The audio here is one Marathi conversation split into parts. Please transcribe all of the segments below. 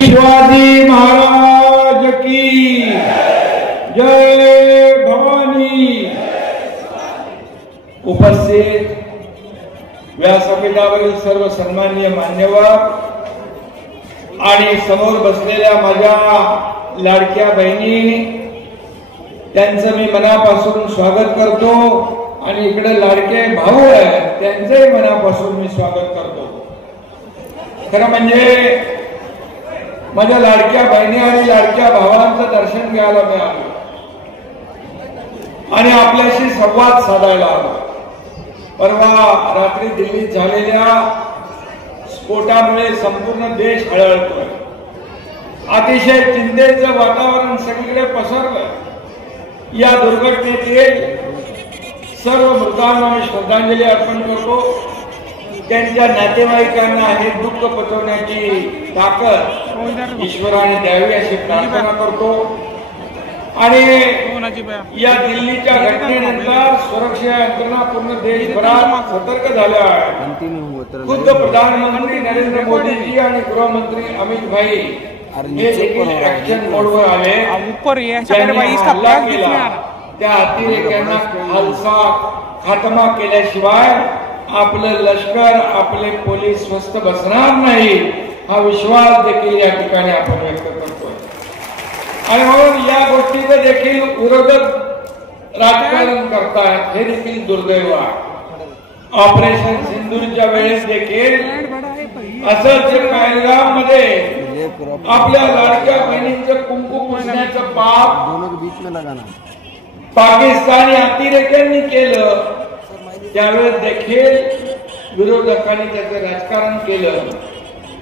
शिवाजी महाराज की जय भवानी। उपस्थित व्यासपीठावरील सर्व सन्माननीय मान्यवर आणि समोर बसलेल्या माझ्या लाडक्या बहिणी, त्यांचं मी मनापासून स्वागत करतो आणि इकडे लाडके भाऊ आहेत त्यांचंही मनापासून मी स्वागत करतो। खरं म्हणजे माझ्या लाडक्या बहिणी आणि लाडक्या भावांचं दर्शन घ्यायला मिळालं आणि आपल्याशी संवाद साधायला आलो। परवा रात्री दिल्लीत झालेल्या स्फोटामुळे संपूर्ण देश हळहळतोय। अतिशय चिंतेचं वातावरण सगळीकडे पसरलं। या दुर्घटनेतील सर्व मृतांना मी श्रद्धांजली अर्पण करतो। त्यांच्या नातेवाईकांना हे दुःख पचवण्याची ताकद ईश्वराने द्यावी अशी प्रार्थना करतो। आणि या दिल्लीच्या घटनेनंतर सुरक्षा यंत्रणा पूर्ण देशभरात सतर्क झाल्या आहेत। खुद्द प्रधानमंत्री नरेंद्र मोदीजी आणि गृहमंत्री अमित भाई हे देखील ऍक्शन मोडवर आले। त्या अतिरेक्यांना खालसा खात्मा केल्याशिवाय आपलं लष्कर आपले पोलीस स्वस्थ बसणार नाही हा विश्वास देखील या ठिकाणी आपण व्यक्त करतोय। आणि म्हणून या गोष्टीचं देखील विरोधक राजकारण करतायत हे देखील दुर्दैव आहे। ऑपरेशन सिंदूरच्या वेळेस देखील असंच पहलगाम मध्ये आपल्या लाडक्या बहिणींचं कुंकू पुसण्याचं पाप पाकिस्तानी अतिरेक्यांनी केलं। त्यावेळेस देखील विरोधकांनी त्याचं राजकारण केलं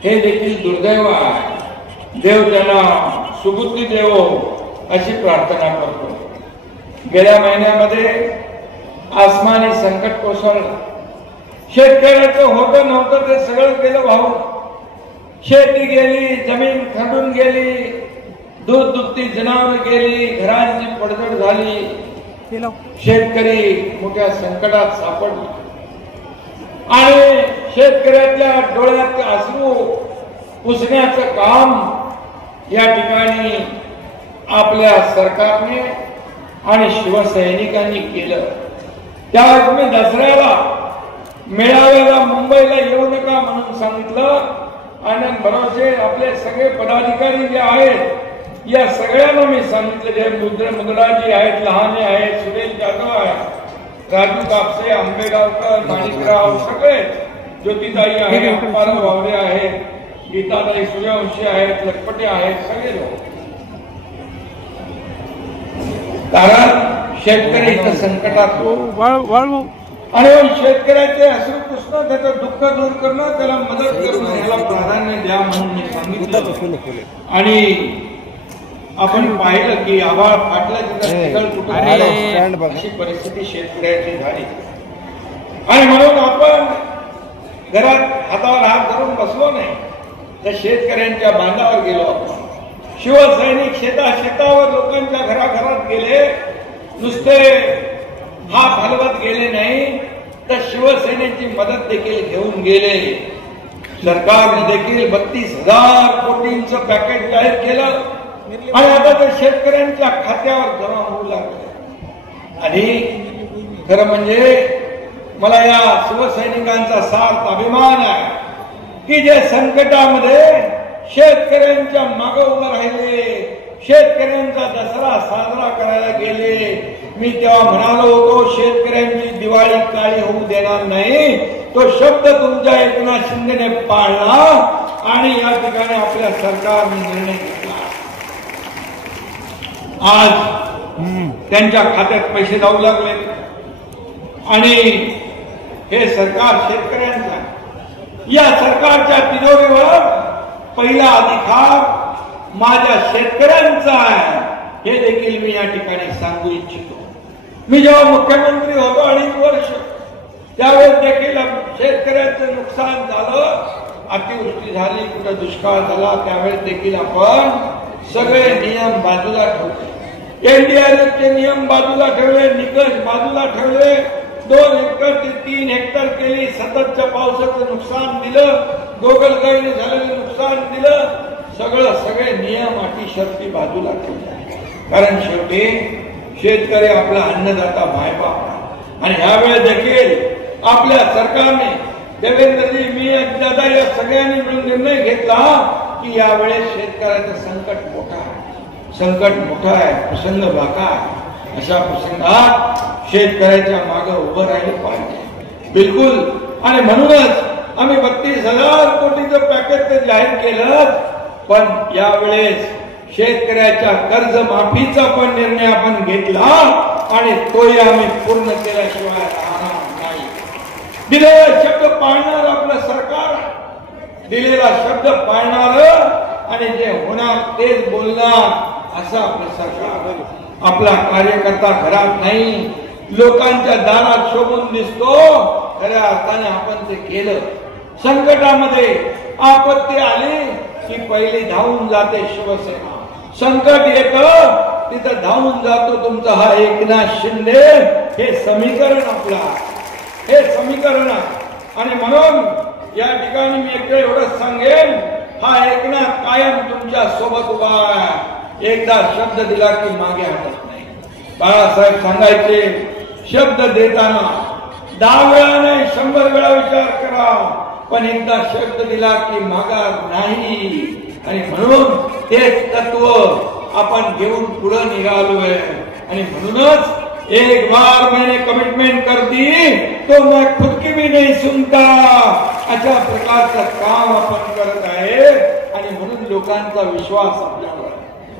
हे देखील दुर्दैव आहे। देव त्यांना सुबुद्धी देवो अशी प्रार्थना करतो। गेल्या महिन्यामध्ये आसमानी संकट कोसळलं। शेतकऱ्याचं होतं नव्हतं ते सगळं गेलं वाहून। शेती गेली, जमीन खंडून गेली, दूध दुभती जनावर गेली, घरांची पडझड झाली। शेतकरी मोठ्या संकटात सापडला आणि शेतकऱ्याच्या डोळ्यात अश्रू पुसण्याचं काम या ठिकाणी आपल्या सरकारने आणि शिवसैनिकांनी केलं। त्यावेळेस मी दसऱ्याला मेळाव्याला मुंबईला येऊ नका म्हणून सांगितलं। आनंद भरोसे आपले सगळे पदाधिकारी जे आहेत या सगळ्यांना मी सांगितलं, जे मुद्राजी आहेत, लहाने आहेत, सुरेश जाधव आहेत, राजू कापसे, आंबेगावकर, माणिकराव, सगळे ज्योतिताई आहेत, अप्पाराव वावरे आहेत, गीताताई सूर्यवंशी आहेत, लखपटे आहेत, सगळे लोक। कारण शेतकरी इथं संकटात आणि शेतकऱ्याचे अश्रू पुसणं, त्याचं दुःख दूर करणं, त्याला मदत करणं याला प्राधान्य द्या म्हणून मी सांगितलं। आणि आपण पाहिलं की आभाळ फाटलं तिथं अशी परिस्थिती शेतकऱ्याची झाली। आणि म्हणून आपण घरात हातावर हात धरून बसलो नाही, तर शेतकऱ्यांच्या बांधावर गेलो। आपण शिवसैनिक शेतावर लोकांच्या घराघरात गेले, नुसते हात हलवत गेले नाही तर शिवसेनेची मदत देखील घेऊन गेले। सरकारने देखील 32,000 कोटींचं पॅकेज जाहीर केलं आणि आता ते शेतकऱ्यांच्या खात्यावर जमा होऊ लागले। आणि खरं म्हणजे मला या शिवसैनिकांचा सार्थ अभिमान आहे की जे संकटामध्ये शेतकऱ्यांच्या मागे उभे राहिले, शेतकऱ्यांचा दसरा साजरा करायला गेले। मी तेव्हा म्हणालो होतो शेतकऱ्यांची दिवाळी काळी होऊ देणार नाही, तो शब्द तुमच्या एकनाथ शिंदेने पाळला आणि या ठिकाणी आपल्या सरकारने निर्णय घेतला। आज त्यांच्या खात्यात पैसे जाऊ लागले आणि हे सरकार शेतकऱ्यांचा, या सरकारच्या तिजोरीवर पहिला अधिकार माझ्या शेतकऱ्यांचा आहे हे देखील मी या ठिकाणी सांगू इच्छितो। मी जेव्हा मुख्यमंत्री होतो 2.5 वर्ष, त्यावेळेस देखील शेतकऱ्यांचं नुकसान झालं, अतिवृष्टी झाली, कुठं दुष्काळ झाला, त्यावेळेस देखील आपण सगळे नियम बाजूला ठेवले, एनडीआरएफचे नियम बाजूला ठेवले, निकष बाजूला ठेवले, 2 हेक्टर ते 3 हेक्टर केली, सततच्या पावसाचं नुकसान दिलं, गोगलगाईने झालेलं नुकसान दिलं, सगळे नियम अटी शर्ती बाजूला ठेवले, कारण शेवटी शेतकरी आपला अन्नदाता मायबाप आहे. आणि ह्यावेळेस देखील आपल्या सरकारने, देवेंद्रजी, मी दादा, या सगळ्यांनी मिळून निर्णय घेतला की यावेळेस शेतकऱ्याचं संकट मोठं आहे, प्रसंग बाका आहे. अशा प्रसंगात शेतकऱ्याच्या मागे उभं राहिले पाहिजे, बिलकुल. आणि म्हणूनच आम्ही 32,000 कोटीचं पॅकेज ते जाहीर केलं. पण यावेळेस शेतकऱ्याच्या कर्जमाफीचा पण निर्णय आपण घेतला आणि तोही आम्ही पूर्ण केल्याशिवाय राहणार नाही. दिलेला शब्द पाळणार आपलं सरकार, दिलेला शब्द पाळणार आणि जे होणार तेच बोलणार असं आपलं सरकार. आपला कार्यकर्ता घरात नाही, लोकांच्या दारात शोभून दिसतो. खऱ्या अर्थाने आपण ते केलं. संकटामध्ये आपत्ती आली की पहिली धावून जाते शिवसेना. संकट येतं तिथं धावून जातो तुमचा हा एकनाथ शिंदे. हे समीकरण आपला, हे समीकरण. आणि म्हणून या ठिकाणी मी एवढंच सांगेन, हा एकनाथ कायम तुमच्या सोबत उभा आहे. एकदा शब्द दिला की मागे हटत नाही. बाळासाहेब सांगायचे, शब्द देताना 10 वेळा नाही 100 वेळा विचार करा, पण एकदा शब्द दिला की माघार नाही. आणि म्हणून तेच तत्व आपण घेऊन पुढे निघालोय. आणि म्हणूनच एक बार मैंने कमिटमेंट कर दी तो मैं खुद की भी नहीं सुनता, अशा प्रकारचं काम आपण करत आहे. आणि म्हणून लोकांचा विश्वास आपल्यावर.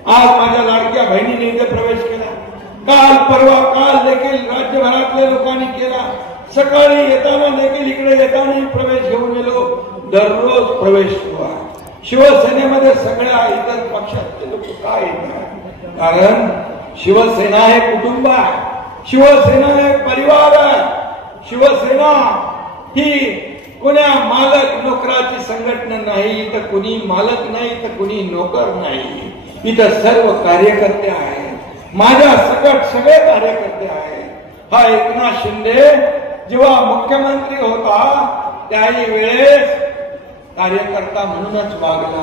आज माझ्या लाडक्या बहिणीने इथे प्रवेश केला, काल परवा काल देखील राज्यभरातल्या लोकांनी केला. सकाळी येताना देखील इकडे येताना प्रवेश घेऊन गेलो. दररोज प्रवेश हुआ. शिवसेनेमध्ये सगळ्या इतर पक्षाचे लोक काय येतात, कारण शिवसेना हे कुटुंब आहे, शिवसेना हे परिवार आहे. शिवसेना ही कोण्या मालक नोकराची संघटना नाही, तर कुणी मालक नाही, तर कुणी नोकर नाही. इथं सर्व कार्यकर्ते आहेत, माझ्या सकट सगळे कार्यकर्ते आहेत. हा एकनाथ शिंदे जेव्हा मुख्यमंत्री होता त्याही वेळेस कार्यकर्ता म्हणूनच वागला.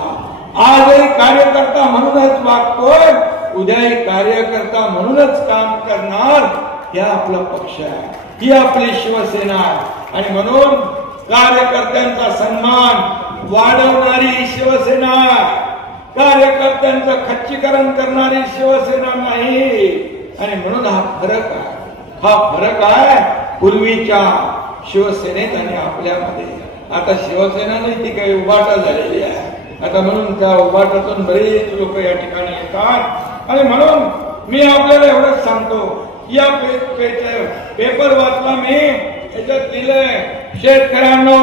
आजही कार्यकर्ता म्हणूनच वागतोय, उद्याही कार्यकर्ता म्हणूनच काम करणार. हे आपला पक्ष आहे, ही आपली शिवसेना आहे. आणि म्हणून कार्यकर्त्यांचा सन्मान वाढवणारी शिवसेना, कार्यकर्त्यांचं खच्चीकरण करणारी शिवसेना नाही. आणि म्हणून हा फरक आहे, हा फरक आहे पूर्वीच्या शिवसेनेत आणि आपल्यामध्ये. आता शिवसेना नाही, ती काही उभाटा झालेली आहे आता. म्हणून त्या उभाटातून बरेच लोक या ठिकाणी येतात. आणि म्हणून मी आपल्याला एवढंच सांगतो, या पेपर वाचला मी, याच्यात लिहिलंय, शेतकऱ्यांनो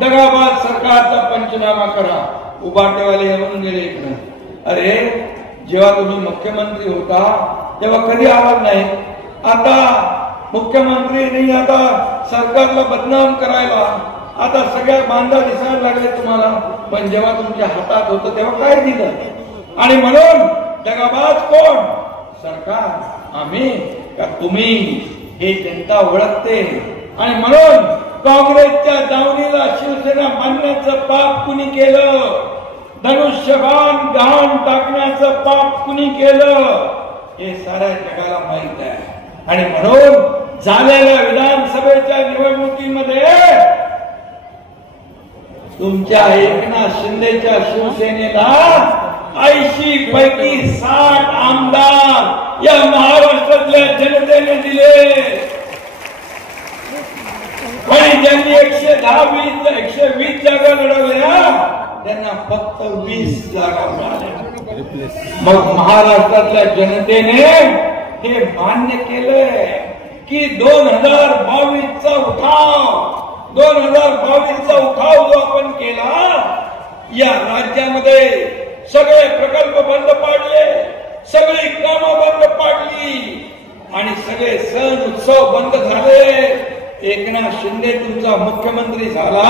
दगाबाज सरकारचा पंचनामा करा. उभाटेवाले येऊन गेले इकडे. अरे, जेव्हा तुम्ही मुख्यमंत्री होता तेव्हा कधी आवाज नाही. आता मुख्यमंत्री नाही, आता सरकारला बदनाम करायला आता सगळ्या बांधा दिसायला लागले तुम्हाला. पण जेव्हा तुमच्या हातात होतं तेव्हा काय दिलं? आणि म्हणून दगाबाज कोण? सरकार, आम्ही का तुम्ही? हे जनता ओळखते. आणि म्हणून काँग्रेसच्या दावणीला शिवसेना मानण्याचं पाप कुणी केलं? धनुष्यबाण गहाण टाकण्याचं पाप कुणी केलं? हे साऱ्या जगाला माहित आहे. आणि म्हणून झालेल्या विधानसभेच्या निवडणुकीमध्ये तुमच्या एकनाथ शिंदेच्या शिवसेनेला 80 पैकी 60 आमदार या महाराष्ट्रातल्या जनतेने दिले. आणि ज्यांनी 110, 120 जागा लढवल्या त्यांना फक्त 20 जागा मिळाल्या. मग महाराष्ट्रातल्या जनतेने हे मान्य केलंय की 2022चा उठाव, 2022चा उठाव जो आपण केला, या राज्यामध्ये सगळे प्रकल्प बंद पाडले, सगळी कामं बंद पाडली आणि सगळे सण उत्सव बंद झाले. एकनाथ शिंदे तुमचा मुख्यमंत्री झाला,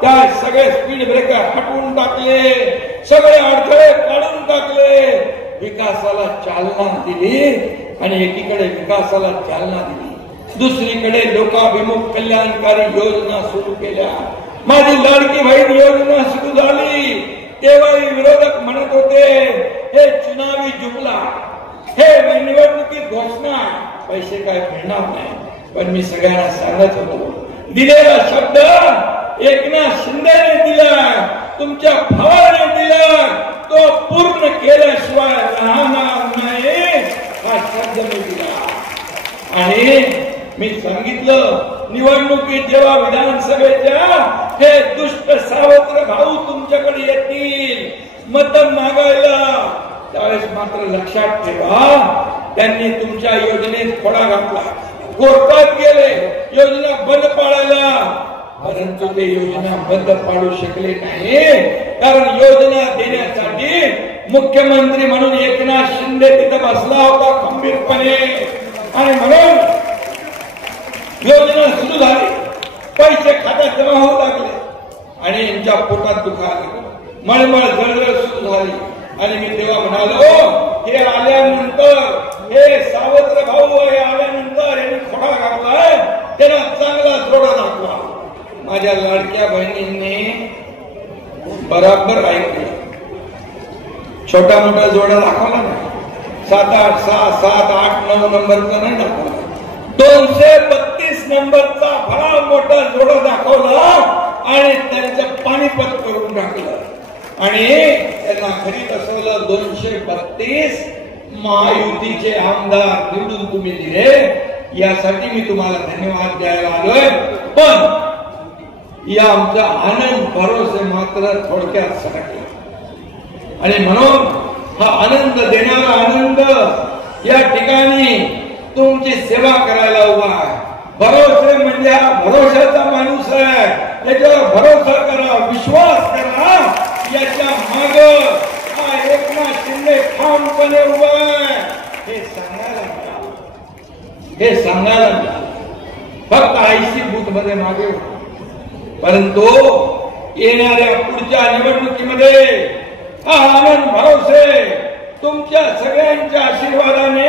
त्या सगळे स्पीड ब्रेकर हटवून टाकले, सगळे अडथळे काढून टाकले, विकासाला चालना दिली. आणि एकीकडे विकासाला चालना दिली, दुसरीकडे लोकाभिमुख कल्याणकारी योजना सुरू केल्या. माझी लाडकी बहीण योजना सुरू झाली. तेव्हाही विरोधक म्हणत होते हे चुनावी जुमला, हे निवडणुकीत घोषणा, पैसे काय मिळणार नाही. पण मी सगळ्यांना सांगत होतो, दिलेला शब्द एकनाथ शिंदेने दिला, तुमच्या भावाने दिला, तो पूर्ण केल्याशिवाय राहणार नाही हा शब्द मी दिला. आणि मी सांगितलं निवडणुकीत जेव्हा विधानसभेच्या हे दुष्ट सावत्र भाऊ तुमच्याकडे येतील मत मागायला, त्यावेळेस मात्र लक्षात ठेवा त्यांनी तुमच्या योजनेत खोडा घातला, कोर्टात गेले योजना बंद पाडायला, परंतु ते योजना बंद पाडू शकले नाही. कारण योजना देण्यासाठी मुख्यमंत्री म्हणून एकनाथ शिंदे तिथे बसला होता खंबीरपणे. आणि म्हणून योजना सुरू झाली, पैसे खात्यात जमा होऊ लागले आणि यांच्या पोटात दुखायला लागलं, मळमळ जळजळ सुरू झाली. आणि मी तेव्हा म्हणालो हे आल्यानंतर हे सावत्र भाऊ हे आल्यानंतर यांनी खोडा घातलाय, त्यांना चांगला जोडा दाखवा. माझ्या लाडक्या बहिणींनी बराबर ऐकलं, छोटा मोठा जोडा दाखवला नाही, 7, 8, 6, 7, 8, 9 नंबरचा नाही दाखवला, 232 नंबरचा फार मोठा जोडा दाखवला आणि त्यांचं पाणीपत करून टाकलं. आणि त्यांना खरी बसवलं 232 महायुतीचे आमदार निवडून तुम्ही दिले, यासाठी मी तुम्हाला धन्यवाद द्यायला आलोय. पण या आमचा आनंद भरोसे मात्र थोडक्यात सटकला. आणि म्हणून हा आनंद देणारा आनंद या ठिकाणी तुमची सेवा करायला उभा आहे. भरोसे म्हणजे हा भरोशाचा माणूस आहे, त्याच्यावर भरोसा करा, विश्वास करा. याच्या माग हा एकनाथ शिंदे ठामपणे उभा आहे हे सांगायला मिळालं, हे सांगायला मिळालं. फक्त 80 बूथ मध्ये मागे, परंतु येणाऱ्या पुढच्या निवडणुकीमध्ये हा आनंद भरोसे तुमच्या सगळ्यांच्या आशीर्वादाने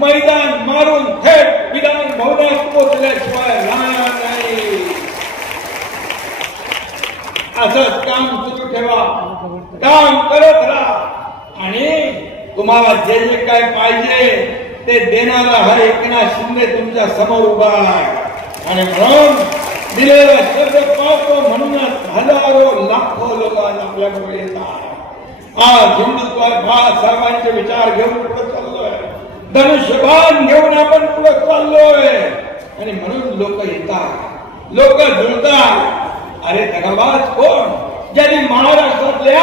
मैदान मारून थेट विधान भवनात पोहोचल्याशिवाय राहणार नाही. असंच काम सुरू ठेवा, काम करत राहा आणि तुम्हाला जे जे काय पाहिजे ते देणारा हा एकनाथ शिंदे तुमच्या समोर उभा आहे. आणि म्हणून दिलेला शब्द पावतो म्हणूनच हजारो लाखो लोक आपल्याबरोबर येतात. आज हिंदुत्वात बाळासाहेबांचे विचार घेऊन पुढे चाललोय, धनुष्यबाण घेऊन आपण पुढे चाललोय. आणि म्हणून लोक येतात, लोक जुळतात. अरे दगाबाज कोण? ज्यांनी महाराष्ट्रातल्या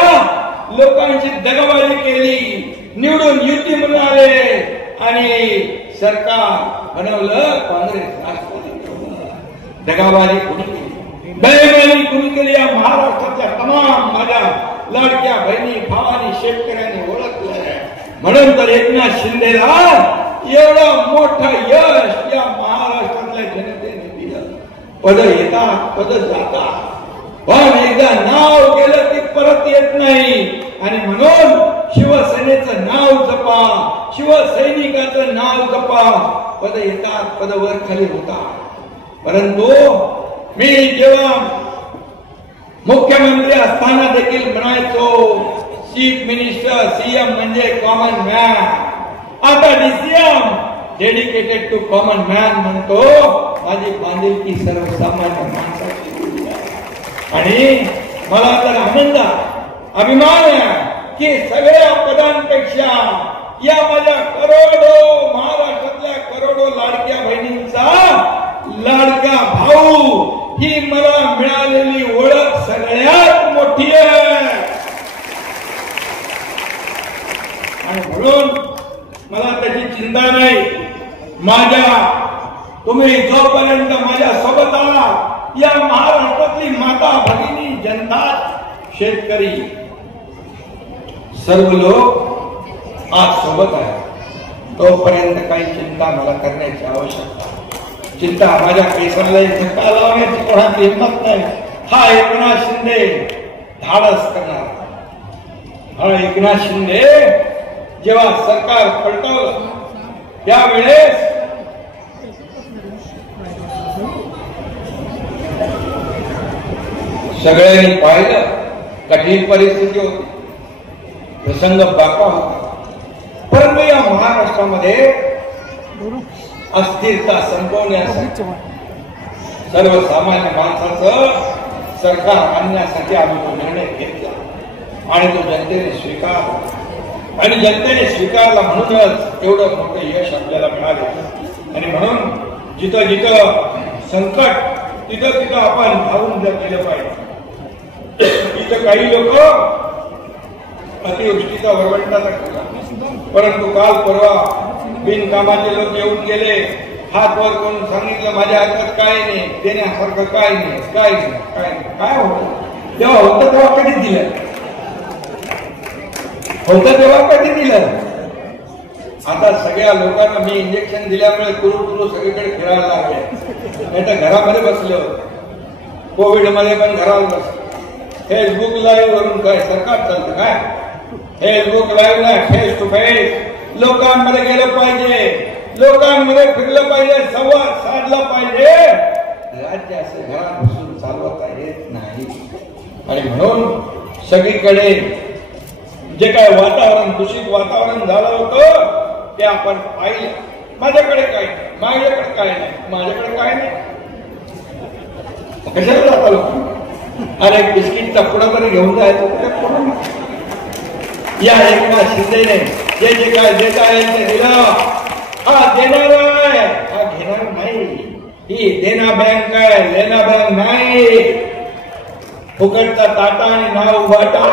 लोकांची दगाबाजी केली, निवडून युती मिळाले आणि सरकार बनवलं काँग्रेस राष्ट्रवादी. दगाबाजी कुणी केली, बेईमानी कुणी केली? या महाराष्ट्रातल्या तमाम माझ्या लाडक्या बहिणी भावानी शेतकऱ्यांनी ओळखलं. म्हणून तर एकनाथ शिंदेला एवढं मोठं यश या महाराष्ट्रातल्या जनतेने दिलं. पद येतात, पद जातात, पण एकदा नाव गेलं की परत येत नाही. आणि म्हणून शिवसेनेचं नाव जपा, शिवसैनिकाचं नाव जपा. पद येतात, पद वर खाली होतात. परंतु मी जेव्हा मुख्यमंत्री असताना देखील म्हणायचो चीफ मिनिस्टर, सीएम म्हणजे कॉमन मॅन. आता DCM dedicated to common man म्हणतो. माझी बांधिलकी सर्वसामान्य माणसाची आणि मला तर आनंद अभिमान आहे की सगळ्या पदांपेक्षा या माझ्या करोडो महाराष्ट्रातल्या करोडो लाडक्या बहिणींचा लाडका भाऊ ही मला मिळालेली ओळख सगळ्यात मोठी आहे. आणि म्हणून मला त्याची चिंता नाही. तुम्ही जोपर्यंत माझ्या सोबत आहात, या महाराष्ट्रातली माता भगिनी, जनता, शेतकरी सर्व लोक आज सोबत आहे, तोपर्यंत काही चिंता मला करण्याची आवश्यकता. चिंता माझ्या केसाला धक्का लावण्याची कोणाची हिंमत नाही. हा एकनाथ शिंदे धाडस करणार. हा एकनाथ शिंदे जेव्हा सरकार पलटवलं त्यावेळेस सगळ्यांनी पाहिलं कठीण परिस्थिती होती, प्रसंग बाका होता, परंतु या महाराष्ट्रामध्ये अस्थिरता संपवण्यासाठी सर्वसामान्य माणसाचं सरकार आणण्यासाठी आम्ही तो निर्णय घेतला आणि तो जनतेने स्वीकारला आणि जनतेने स्वीकारला म्हणूनच एवढं मोठं यश आपल्याला मिळाले. आणि म्हणून जिथं जिथं संकट तिथं तिथं आपण धावून गेलं पाहिजे. तिथं काही लोक अतिवृष्टीचा वरवंटाचा केला, परंतु काल परवा बिनकामाचे लोक येऊन गेले, हात वर करून सांगितलं माझ्या हातात काय नाही, देण्यासारखं काय नाही, काय नाही, काय नाही. काय होतं तेव्हा होतं तेव्हा कधी दिलं, होतं तेव्हा कधी दिलं. आता सगळ्या लोकांना मी इंजेक्शन दिल्यामुळे कुरू सगळीकडे फिरायला लागले, नाही तर घरामध्ये बसले होते. कोविड मध्ये पण घरावर बसले. फेसबुक लाईव्ह वरून काय सरकार चालतं काय? फेसबुक लाईव्ह ना, फेस टू फेस लोकांमध्ये गेलं पाहिजे, लोकांमध्ये फिरलं पाहिजे, संवाद साधला पाहिजे. राज्य असं घरात बसून चालवता येत नाही. आणि म्हणून सगळीकडे जे काय वातावरण दूषित वातावरण झालं होतं ते आपण पाहिलं. माझ्याकडे काय नाही, माझ्याकडे काय नाही, माझ्याकडे काय नाही, कशाला जाता लोक? अरे बिस्किटचा पुडा तरी घेऊन जायचं. या एकनाथ शिंदेने जे जे काय देत आहे ते दिलं. हा देणार आहे, हा घेणार नाही. ही देना बँक आहे, लेना बँक नाही. फुकटचा ताटा आणि नाव वाटा.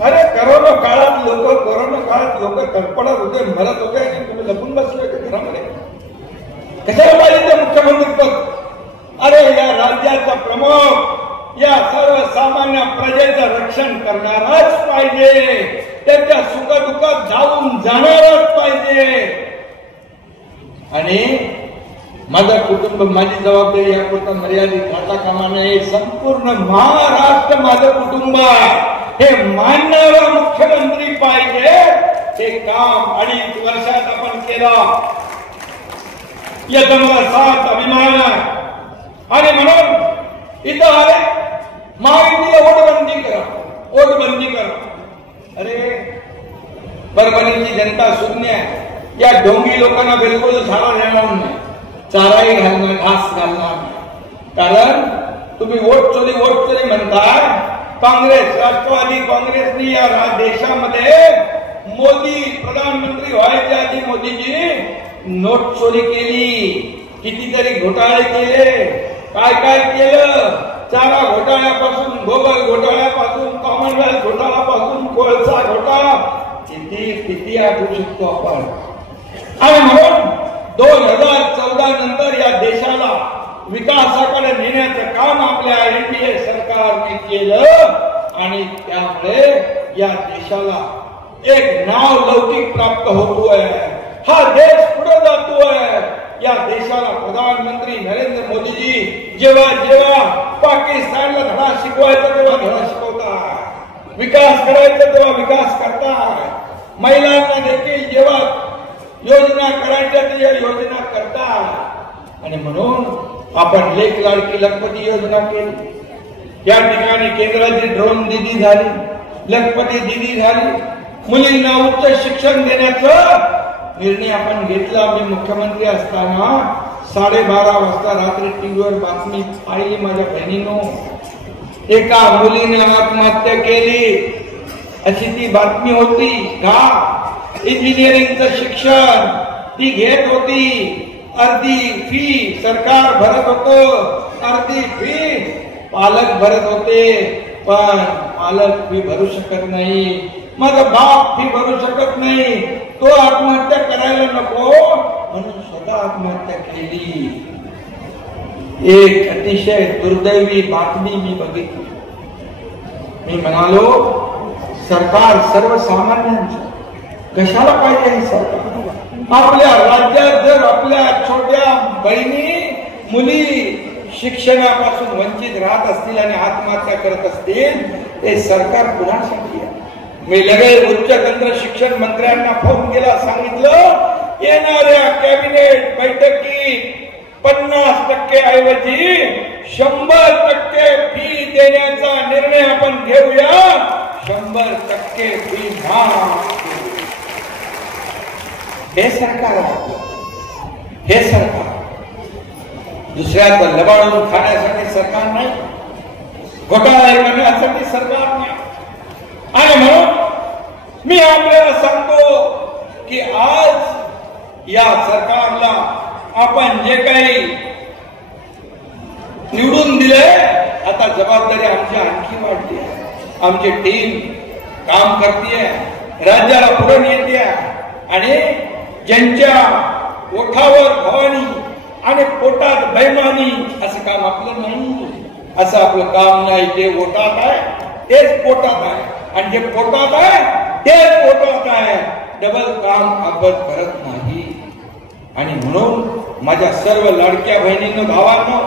अरे कोरोना काळात लोक तडपडत होते, मरत होते आणि तुम्ही लपून बसले होते घरामध्ये. कशाला पाहिजे ते मुख्यमंत्री पद? अरे या राज्याचा प्रमुख या सर्वसामान्य प्रजेचं रक्षण करणारच पाहिजे, त्यांच्या सुखदुःखात धावून जाणारच पाहिजे. आणि माझं कुटुंब माझी जबाबदारी यापुरता मर्यादित राहता कामा नये. संपूर्ण महाराष्ट्र माझं कुटुंब हे मानणारा मुख्यमंत्री पाहिजे. ते काम 2.5 वर्षात आपण केलं, याचा मला साथ अभिमान आहे. आणि म्हणून इथं आले महायुतीला वोटबंदी करा, वोटबंदी करा. अरे परभणीची जनता शून्य आहे. या ढोंगी लोकांना बिलकुल झाडा देणार नाही, चाराही घालणार, घास घालणार. कारण तुम्ही वोट चोरी म्हणताय. काँग्रेस, राष्ट्रवादी काँग्रेसने या देशामध्ये मोदी प्रधानमंत्री व्हायच्या आधी मोदीजी नोट चोरी केली, कितीतरी घोटाळे केले. काय काय केलं? चारा घोटाळ्यापासून, गोबर घोटाळ्यापासून, कॉमनवेल्थ घोटाळ्यापासून, कोळसा घोटाळा, किती आठवू शकतो आपण. आणि म्हणून 2014 नंतर या देशाला विकासाकडे नेण्याचं काम आपल्या एनडीए सरकारने केलं आणि त्यामुळे या देशाला एक नाव लौकिक प्राप्त होतोय. हा देश पुढे जातोय. या देशाला प्रधानमंत्री नरेंद्र मोदीजी जेव्हा पाकिस्तानला धडा शिकवायचा तेव्हा धडा शिकवतात, विकास करायचा तेव्हा विकास करतात, महिलांना देखील जेव्हा योजना करायच्या त्या योजना करतात. आणि म्हणून आपण लेक लाडकी लखपती योजना केली. त्या ठिकाणी केंद्राची ड्रोन दिदी झाली, लखपती दिदी झाली. मुलींना उच्च शिक्षण देण्याचा निर्णय आपण घेतला. मी मुख्यमंत्री असताना 12:30 वाजता रात्री टीव्हीवर बातमी पाहिली. माझ्या बहिणीनो, एका मुलीने आत्महत्या केली अशी ती बातमी होती. का? इंजिनिअरिंगचं शिक्षण ती घेत होती. अर्धी फी सरकार भरत होतं, अर्धी फी पालक भरत होते. पण पालक फी भरू शकत नाही, माझा बाप फी भरू शकत नाही. तो आत्महत्या करायला नको म्हणून स्वतः आत्महत्या केली. एक अतिशय दुर्दैवी बातमी मी बघितली. मी म्हणालो, सरकार सर्वसामान्यांचं कशाला पाहिजे हे सरकार? आपल्या राज्यात जर आपल्या छोट्या बहिणी मुली शिक्षणापासून वंचित राहत असतील आणि आत्महत्या करत असतील, ते सरकार कुणासाठी आहे? मी लगेच उच्च तंत्र शिक्षण मंत्र्यांना फोन केला, सांगितलं येणाऱ्या कॅबिनेट बैठकीत 50% ऐवजी 100% फी देण्याचा निर्णय आपण घेऊया. 100% फी माफ. हे सरकार आहे. हे सरकार दुसऱ्याचं लबाडून खाण्यासाठी सरकार नाही, घोटाळा करण्यासाठी सरकार नाही. आणि म्हणून मी आपल्याला सांगतो की आज या सरकारला आपण जे काही निवडून दिले, आता जबाबदारी आमची आणखी वाढली आहे. आमची टीम काम करते, राज्याला पुढे नेते आणि ज्यांच्या ओठावर भवानी आणि पोटात बैमानी असं काम आपलं नाही. असं आपलं काम नाही. जे ओटात आहे तेच पोटात आहे आणि जे पोटात आहे तेच पोटात आहे. डबल काम आपण करत नाही. आणि म्हणून माझ्या सर्व लाडक्या बहिणींनो, भावांनो,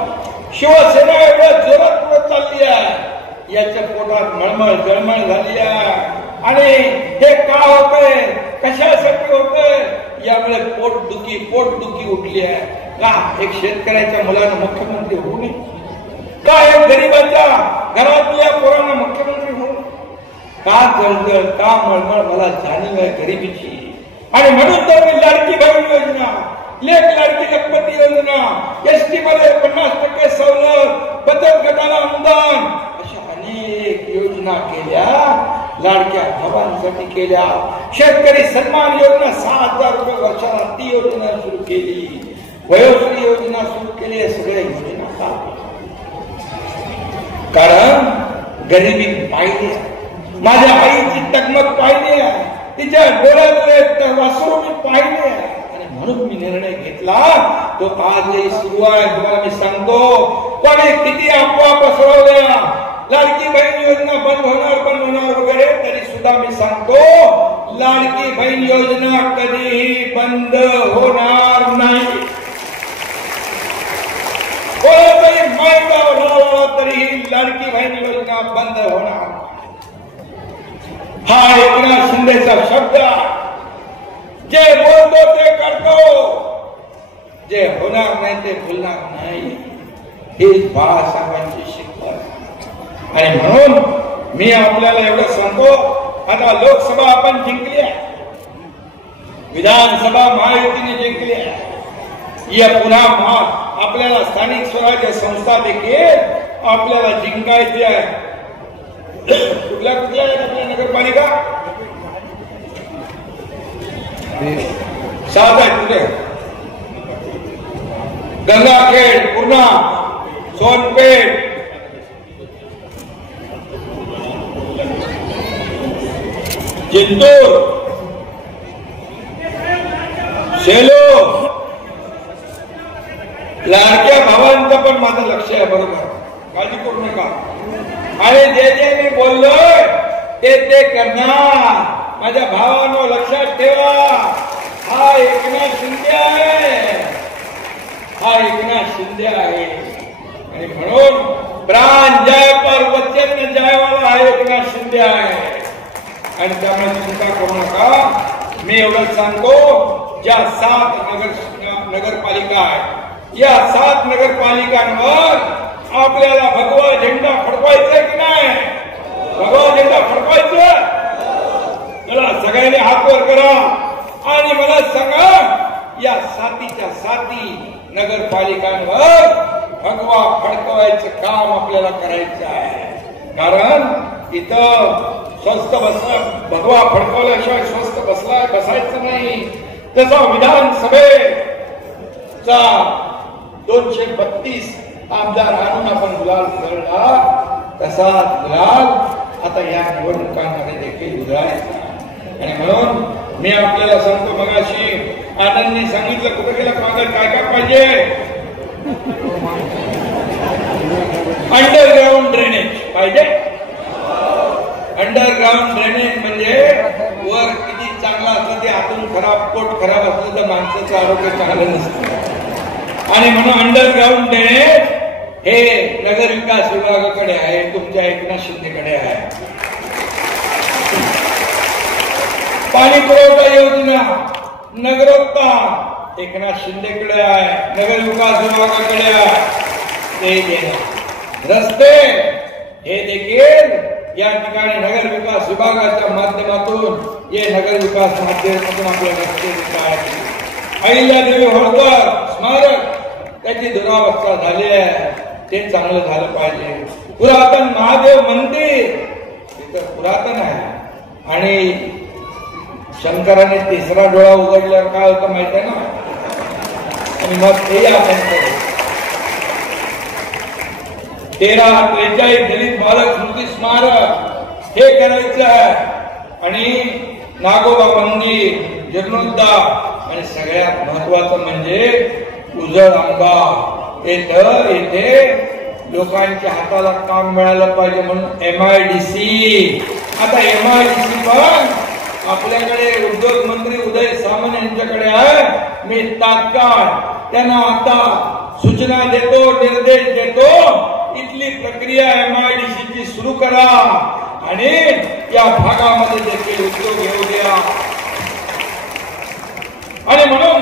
शिवसेना एवढ्या जोरात पुढे चालली आहे, याच्या पोटात मळमळ जळमळ झाली आहे. आणि हे का होतंय, कशासाठी होतंय, यामुळे पोटदुखी उठली आहे. का एक शेतकऱ्याच्या मुलानं मुख्यमंत्री होऊ नये, का एक गरीबाच्या घरातल्या पोरांना मुख्यमंत्री होऊ नये, का जळजळ, का मळमळ मला जाणीव आहे गरिबीची. आणि म्हणून तर मी लाडकी बहीण योजना, लेक लाडकी लखपती योजना, एसटी मध्ये 50% सवलत, बचत गटाला अनुदान, अशा अनेक योजना केल्या. लाडक्या भावांसाठी केल्या. शेतकरी सन्मान योजना 6,000 रुपये वर्षाला, ती योजना सुरू केली. वयोश्री योजना सुरू केली. सगळ्या योजना का? कारण गरिबी पाहिली, माझ्या आईची तगमग पाहिली आहे, तिच्या डोळ्यातले वासरू मी पाहिले आहे. आणि म्हणून मी निर्णय घेतला, तो आजही सुरू आहे. तुम्हाला मी सांगतो, कोणी किती अफवा पसरवल्या, लाडकी बहीण योजना बंद होणार वगैरे, तरी सुद्धा मी सांगतो, लाडकी बहीण योजना कधीही बंद होणार नाही. कोणाचाही मायका ओढावला तरीही लाडकी बहीण योजना बंद होणार. हा एकनाथ शिंदेचा शब्द, जे बोलतो ते करतो, जे होणार नाही ते बोलणार नाही, हीच बाळासाहेबांची शिकवण. आणि म्हणून मी आपल्याला एवढं सांगतो, आता लोकसभा आपण जिंकली आहे, विधानसभा महायुतीने जिंकली आहे. या पुन्हा आपल्याला स्थानिक स्वराज्य संस्था देखील आपल्याला जिंकायची आहे. कुठल्या आहेत आपल्या नगरपालिका? 7 आहेत कुठे? गंगाखेड, पूर्णा, सोनपेठ, जिंतूर, सेलो. लाडक्या भावांचं पण माझं लक्ष आहे, बरोबर, काळजी करू नका. आणि जे मी बोललोय ते करणार. माझ्या भावांनो लक्षात ठेवा, हा एकनाथ शिंदे आहे, हा एकनाथ शिंदे आहे. आणि म्हणून प्राण जय पर वचन जयवाला हा एकनाथ शिंदे आहे. आणि त्यामुळे चिंता करू नका. मी एवढं सांगतो, ज्या 7 नगरपालिका आहेत, या 7 नगरपालिकांवर आपल्याला भगवा झेंडा फडकवायचा की नाही? भगवा झेंडा फडकवायचा. चला सगळ्यांनी हात वर करा आणि मला सांगा, या 7 नगरपालिकांवर भगवा फडकवायचं काम आपल्याला करायचं आहे. कारण इथं स्वस्थ भगवा फडकवल्याशिवाय स्वस्थ बसायचं नाही. तसा विधानसभेचा 232 आमदार आणून आपण गुलाल उधळला, तसा गुलाल आता या निवडणुकांमध्ये देखील उधळायचा. आणि म्हणून मी आपल्याला सांगतो, मगाशी आनंदने सांगितलं, कुठे गेला मागे काय काय पाहिजे? अंडरग्राउंड ड्रेनेज पाहिजे. अंडरग्राउंड ड्रेनेज म्हणजे वर किती चांगला असलं ते आतून खराब, पोट खराब असलं तर माणसाचं आरोग्य चांगलं नसतं. आणि म्हणून अंडरग्राउंड ड्रेनेज हे नगर विकास विभागाकडे आहे, तुमच्या एकनाथ शिंदेकडे आहे. पाणी पुरवठा योजना, नगरोत्थान, एकनाथ शिंदेकडे आहे, नगर विकास विभागाकडे आहे, ते देणार. रस्ते हे देखील या ठिकाणी नगर विकास विभागाच्या माध्यमातून हे नगर विकास माध्यमातून आपले रस्ते देत आहेत. अहिल्यादेवी होळकर स्मारक त्याची दुरावस्था झाली आहे, ते चांगलं झालं पाहिजे. पुरातन महादेव मंदिर तिथं पुरातन आहे आणि शंकराने तिसरा डोळा उघडल्यावर काय होतं माहित आहे ना, आणि मग ते आपण 1343 दलित बालक स्मृती स्मारक हे करायचं आहे आणि नागोबा मंदिर, जीर्णोद्धार आणि सगळ्यात महत्वाचं म्हणजे उजळ आंबा येथे लोकांच्या हाताला काम मिळालं पाहिजे म्हणून MIDC. आता MIDC पण आपल्याकडे उद्योग मंत्री उदय सामंत यांच्याकडे आहे. मी तात्काळ त्यांना आता सूचना देतो, निर्देश देतो, इथली प्रक्रिया MIDC ची सुरू करा आणि या भागामध्ये देखील उद्योग येऊ द्या. आणि म्हणून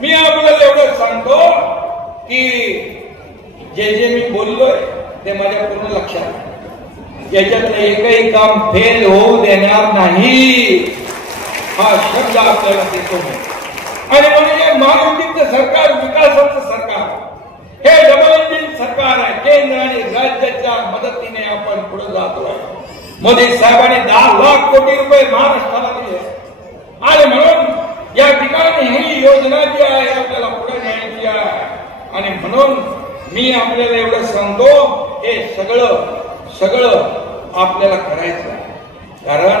मी आपल्याला एवढंच सांगतो की जे मी बोललोय ते माझ्या पूर्ण लक्षात, याच्यातलं एकही काम फेल होऊ देणार नाही हा शब्द आपल्याला देतो. आणि म्हणून हे महायुतीचं सरकार विकासाचं सरकार, हे डबल इंजिन सरकार आहे. केंद्र आणि राज्याच्या मदतीने आपण पुढे जातोय. मोदी साहेबांनी 10 लाख कोटी रुपये महाराष्ट्राला दिले आणि म्हणून या ठिकाणी ही योजना जी आहे आपल्याला पुढे न्यायची आहे. आणि म्हणून मी आपल्याला एवढं सांगतो, हे सगळं आपल्याला करायचं आहे. कारण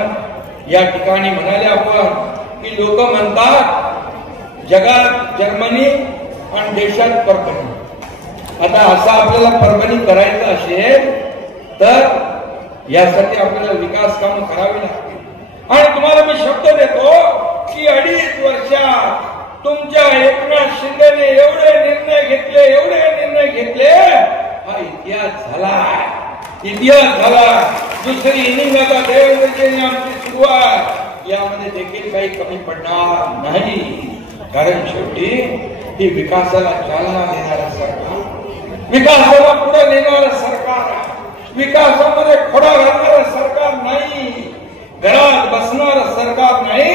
या ठिकाणी म्हणाले आपण की लोक म्हणतात जगात जर्मनी आणि देशात परभणी. आता असं आपल्याला परभणी करायचं असेल तर यासाठी आपल्याला विकास कामं करावी लागतील. आणि तुम्हाला मी शब्द देतो की 2.5 वर्षात तुमच्या एकनाथ शिंदेने एवढे निर्णय घेतले, हा इतिहास झाला. दुसरी इनिंग आता देवेंद्रजींनी आमची सुरू आहे, यामध्ये देखील काही कमी पडणार नाही. कारण शेवटी ही विकासाला चालना देणारं सरकार, विकासाला पुढे नेणारं सरकार, विकासामध्ये खोडा घालणारं सरकार नाही, घरात बसणारं सरकार नाही,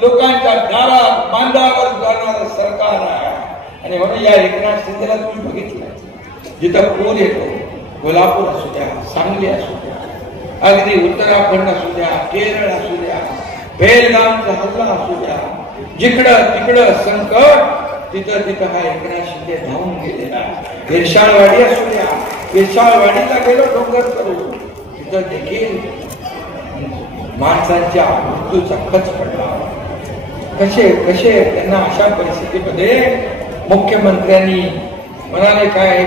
लोकांच्या दारात बांधावर जाणारं सरकार आहे. आणि म्हणून या एकनाथ शिंदेला तुम्ही बघितलं, जिथं पूर येतो, कोल्हापूर असू द्या, सांगली असू द्या, अगदी उत्तराखंड असू द्या, केरळ असू द्या, बेलगामचा हल्ला असू द्या, जिकडं तिकडं संकट, तिथं हा एकनाथ शिंदे धावून गेलेला. विरशाळवाडी असू द्या, विरशाळवाडीला गेलो डोंगर करू, तिथं देखील माणसांच्या मृत्यूचा खच पडला. कसे त्यांना अशा परिस्थितीमध्ये मुख्यमंत्र्यांनी म्हणाले काही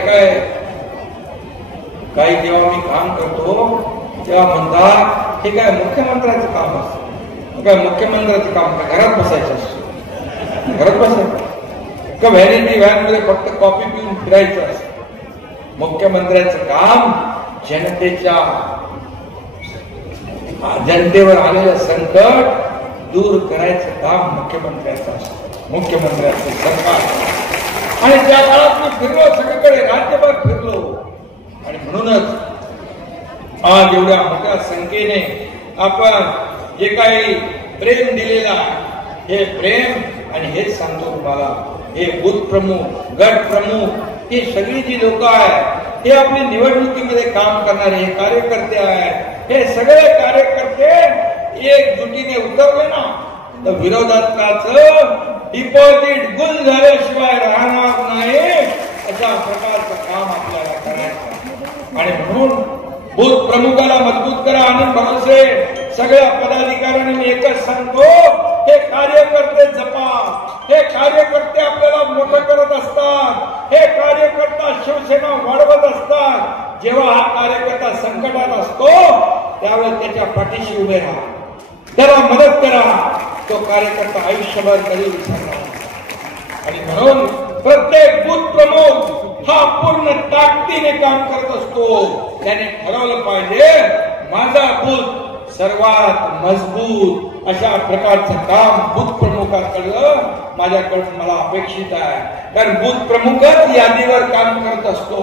जेव्हा मी काम करतो तेव्हा म्हणतात हे काय मुख्यमंत्र्याचं काम असतं, काय मुख्यमंत्र्याचं काम काय घरात बसायचं असतं, घरात बसायचं का व्हॅनिटी व्हॅन मध्ये फक्त कॉफी पिऊन फिरायचं असतं. मुख्यमंत्र्याचं काम जनतेवर आलेलं संकट दूर करायचं काम मुख्यमंत्र्याचं असतं, मुख्यमंत्र्याचं सरकार. आणि त्या काळात मी फिरलो, सगळीकडे राज्यभर फिरलो. आणि म्हणूनच आज एवढ्या मोठ्या संख्येने आपण जे काही प्रेम दिलेला हे प्रेम, आणि हेच सांगतो तुम्हाला, हे बूथ प्रमुख, गट प्रमुख, ही सगळी जी लोक आहेत, हे आपली निवडणुकीमध्ये काम करणारे हे कार्यकर्ते आहेत. हे सगळे कार्यकर्ते एकजुटीने उतरले ना तर विरोधकाचं डिपॉझिट गुल झाल्याशिवाय राहणार नाही, अशा प्रकारचं काम आपल्याला करायचं. आणि म्हणून बूथ प्रमुखाला मजबूत करा. आनंद भरोसे सगळ्या पदाधिकाऱ्यांनी मी एकच सांगतो, हे कार्यकर्ते जपा. हे कार्यकर्ते आपल्याला मोठं करत असतात, हे कार्यकर्ता शिवसेना वाढवत असतात. जेव्हा हा कार्यकर्ता संकटात असतो त्यावेळेस त्याच्या पाठीशी उभे राहा, त्याला मदत करा. तो कार्यकर्ता आयुष्यभर कधी विसरणार. आणि म्हणून प्रत्येक बूथ प्रमुख हा पूर्ण ताकदीने काम करत असतो. त्याने ठरवलं पाहिजे माझा बूथ सर्वात मजबूत, अशा प्रकारचं काम बूथ प्रमुखाकडं माझ्याकडून मला अपेक्षित आहे. कारण बूथ प्रमुखच यादीवर काम करत असतो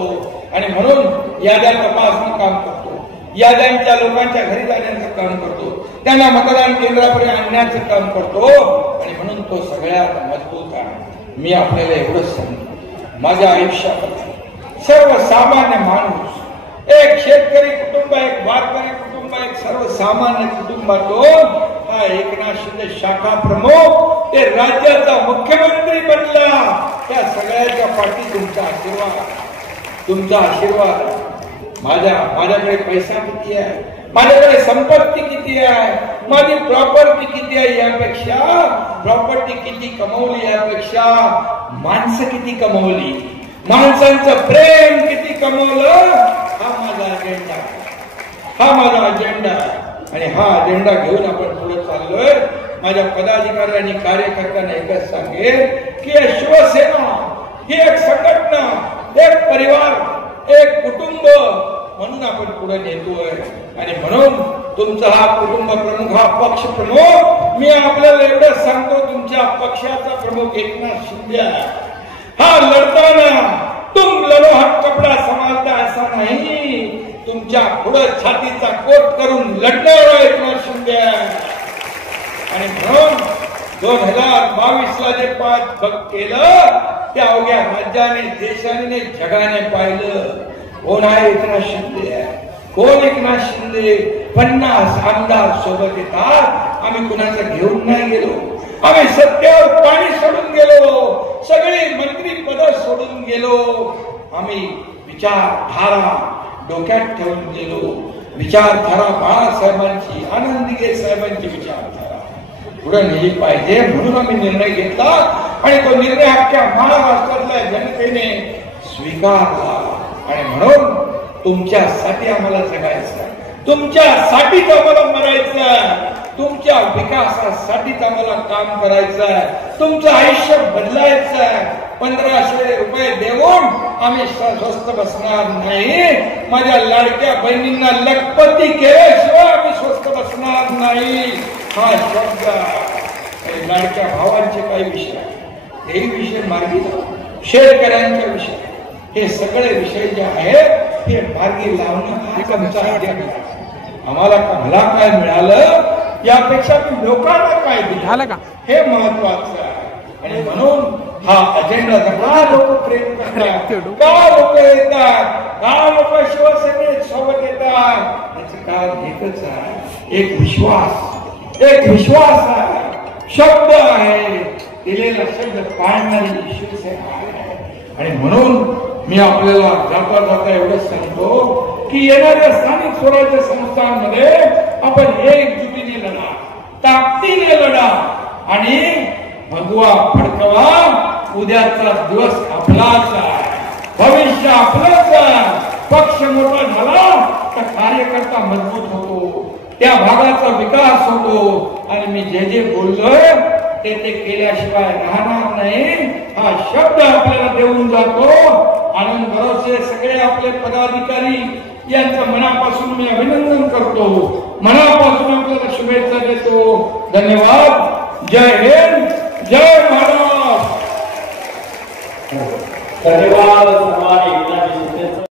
आणि म्हणून याद्या तपासणं काम करतो, याद्यांच्या लोकांच्या घरी जाण्याचं काम करतो, त्यांना मतदान केंद्रापर्यंत आणण्याचं काम करतो आणि म्हणून तो सगळ्यात मजबूत आहे. मी आपल्याला एवढंच सांगतो, माझ्या आयुष्यामध्ये सर्वसामान्य माणूस, एक शेतकरी कुटुंब, एक वारकरी कुटुंब, एक सर्वसामान्य कुटुंबातून हा एकनाथ शिंदे शाखा प्रमुख ते राज्याचा मुख्यमंत्री बनला. त्या सगळ्याच्या पाठी तुमचा आशीर्वाद, तुमचा आशीर्वाद. माझ्याकडे पैसा किती आहे, माझ्याकडे संपत्ती किती आहे, माझी प्रॉपर्टी किती आहे यापेक्षा, प्रॉपर्टी किती कमवली यापेक्षा माणसं किती कमवली, माणसांचं प्रेम किती कमवलं, हा माझा अजेंडा, हा माझा अजेंडा. आणि हा अजेंडा घेऊन आपण पुढे चाललोय. माझ्या पदाधिकारी आणि कार्यकर्त्यांना एकच सांगेल की शिवसेना ही एक संघटना, एक परिवार, एक कुटुंब म्हणून आपण पुढे नेतोय. आणि म्हणून तुमचा हा कुटुंब प्रमुख, हा पक्ष प्रमुख, मी आपल्याला एवढंच सांगतो, तुमच्या पक्षाचा प्रमुख एकनाथ शिंदे आहे. हा लढताना तुम लढो हा कपडा समाजता असा नाही, तुमच्या पुढे छातीचा कोट करून लढणारा एकनाथ शिंदे आहे. आणि म्हणून 2022ला जे केलं ते अवघ्या राज्याने, देशाने, जगाने पाहिलं. कोण आहे एकनाथ शिंदे? कोण एकनाथ शिंदे? 50 आमदार सोबत येतात. आम्ही कुणाचं घेऊन नाही गेलो, आम्ही सत्तेवर पाणी सोडून गेलो, सगळी मंत्री पद सोडून गेलो. आम्ही विचारधारा डोक्यात ठेवून गेलो. विचारधारा बाळासाहेबांची, आनंदीगे साहेबांची विचारधारा पुढे नेली पाहिजे म्हणून आम्ही निर्णय घेतला. आणि तो निर्णय अख्ख्या महाराष्ट्रातल्या जनतेने स्वीकारला. आणि म्हणून तुमच्यासाठी आम्हाला जगायचं, तुमच्यासाठीच आम्हाला मरायचं, तुमच्या विकासासाठीच आम्हाला काम करायचं, तुमचं आयुष्य बदलायचं. 1500 रुपये देऊन आम्ही स्वस्थ बसणार नाही. माझ्या लाडक्या बहिणींना लखपती केल्याशिवाय आम्ही स्वस्थ बसणार नाही. हा शब्द लाडक्या भावांचे काही विषय, हे विषय मार्गी, शेतकऱ्यांचे विषय, हे सगळे विषय जे आहेत हे मार्गी लावणं हा आमचा अजेंडा. आम्हाला मला काय मिळालं यापेक्षा लोकांना काय दिलं का हे महत्वाचं आहे. आणि म्हणून हा अजेंडा का लोक प्रेम करतात, का लोक येतात, का लोक शिवसेनेत सोबत येतात, याचं कारण एकच आहे, एक विश्वास, एक विश्वास आहे, शब्द आहे, दिलेला शब्द पाळणारी शिवसेना आहे. आणि म्हणून मी आपल्याला जाता जाता एवढंच सांगतो की येणाऱ्या स्थानिक स्वराज्य संस्थांमध्ये आपण एकजुटीने लढा, ताकदीने लढा आणि भगवा फडकवा. उद्याचा दिवस आपलाच आहे, भविष्य आपलंच आहे. पक्ष मोठा झाला तर कार्यकर्ता मजबूत होतो, त्या भागाचा विकास होतो. आणि मी जे जे बोललोय ते केल्याशिवाय राहणार नाही हा शब्द आपल्याला देऊन जातो. आनंद भरोसे सगळे आपले पदाधिकारी यांचं मनापासून मी अभिनंदन करतो, मनापासून आपल्याला शुभेच्छा देतो. धन्यवाद. जय हिंद.